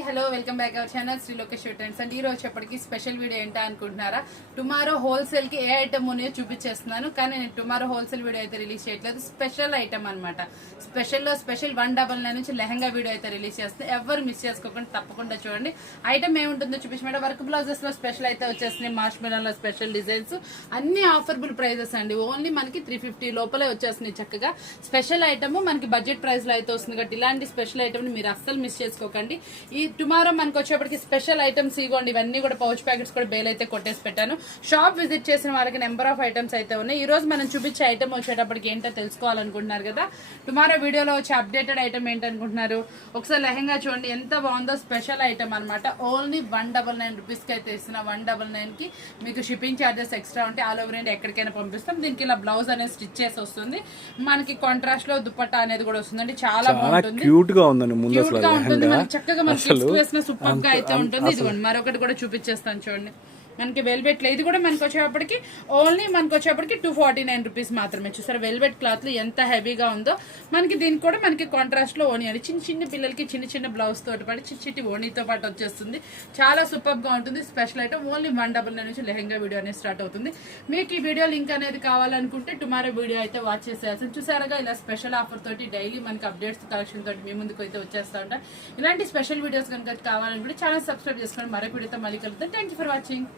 Hello welcome back our channel Sri Lokesh trends and ఈ రోజు చెప్పటికి special video ఏంటా అనుకుంటున్నారా? టుమారో హోల్సేల్ కి ఏ ఐటమ్ ఉన్నాయో చూపించేస్తున్నాను, కానీ నేను టుమారో హోల్సేల్ వీడియో అయితే రిలీజ్ చేయట్లేదు. స్పెషల్ ఐటమ్ అనమాట. స్పెషల్ లో స్పెషల్ 199 నుంచి లెహంగా వీడియో అయితే రిలీజ్ చేస్తే ఎవరు మిస్ చేసుకోకుండా తప్పకుండా చూడండి. ఐటమ్ ఏముంటుందో చూపించమాట. వర్క్ బ్లౌజెస్ లో స్పెషల్ అయితే వచ్చేస్తున్నాయి. మార్ష్ మెలన్ స్పెషల్ డిజైన్స్ అన్ని ఆఫర్బుల్ ప్రైజెస్ అండి. ఓన్లీ మనకి 350 లోపలే వచ్చేస్తున్నాయి. చక్కగా స్పెషల్ ఐటమ్ మనకి బడ్జెట్ ప్రైస్ లో అయితే వస్తుంది కాబట్టి ఇలాంటి స్పెషల్ ఐటమ్ ని మీరు అస్సలు మిస్ చేసుకోకండి. ఈ టుమారో మనకు వచ్చేప్పటికి స్పెషల్ ఐటమ్స్ ఇవ్వండి. ఇవన్నీ కూడా పౌచ్ ప్యాకెట్స్ కూడా బేల్ అయితే కొట్టేసి పెట్టాను. షాప్ విజిట్ చేసిన వాళ్ళకి నెంబర్ ఆఫ్ ఐటమ్స్ అయితే ఉన్నాయి. ఈ రోజు మనం చూపించే ఐటమ్ వచ్చేటప్పటికి ఏంటో తెలుసుకోవాలనుకుంటున్నారు కదా. టుమారో వీడియోలో వచ్చే అప్డేటెడ్ ఐటమ్ ఏంటనుకుంటున్నారు? ఒకసారి లెహంగా చూడండి ఎంత బాగుందో. స్పెషల్ ఐటమ్ అనమాట. ఓన్లీ 199 రూపీస్ కి అయితే ఇస్తున్నా. 199 కి మీకు షిప్పింగ్ ఛార్జెస్ ఎక్స్ట్రా ఉంటే ఆల్ ఓవర్ ఇండియా ఎక్కడికైనా పంపిస్తాం. దీనికి ఇలా బ్లౌజ్ అనేది స్టిచ్ చేసి వస్తుంది. మనకి కాంట్రాస్ట్ లో దుపట్టా అనేది కూడా వస్తుందండి. చాలా బాగుంటుంది. క్యూట్ గా ఉందండి. క్యూట్ గా ఉంటుంది. మనకి చక్కగా మనకి వేసిన సూపర్ గా అయితే ఉంటుంది. ఇదిగోండి మరొకటి కూడా చూపించేస్తాను చూడండి. మనకి వెల్వెట్ లో ఇది కూడా మనకి వచ్చేప్పటికి ఓన్లీ మనకి వచ్చేప్పటికి 249 రూపీస్ మాత్రమే. చూసారా వెల్వెట్ క్లాత్ లో ఎంత హెవీగా ఉందో. మనకి దీనికి కూడా మనకి కాంట్రాస్ట్ లో ఓనీ అని చిన్న పిల్లలకి చిన్న బ్లౌజ్ తోటి పాటు చిట్టి ఓనీతో పాటు వచ్చేస్తుంది. చాలా సూపర్ గా ఉంటుంది. స్పెషల్ ఐటమ్ ఓన్లీ 199 నుంచి లెహంగా వీడియో అనేది స్టార్ట్ అవుతుంది. మీకు ఈ వీడియో లింక్ అనేది కావాలనుకుంటే టుమారో వీడియో అయితే వాచ్ చేసేయాల్సింది. చూసారుగా ఇలా స్పెషల్ ఆఫర్ తోటి డైలీ మనకి అప్డేట్స్ కలెక్షన్ తోటి మీ ముందుకు అయితే వచ్చేస్తా ఉంటాం. ఇలాంటి స్పెషల్ వీడియోస్ కనుక కావాలనుకుంటే ఛానల్ సబ్స్క్రైబ్ చేసుకోండి. మరొక వీడియోతో మళ్ళీ కలుద్దాం. Thank you for watching.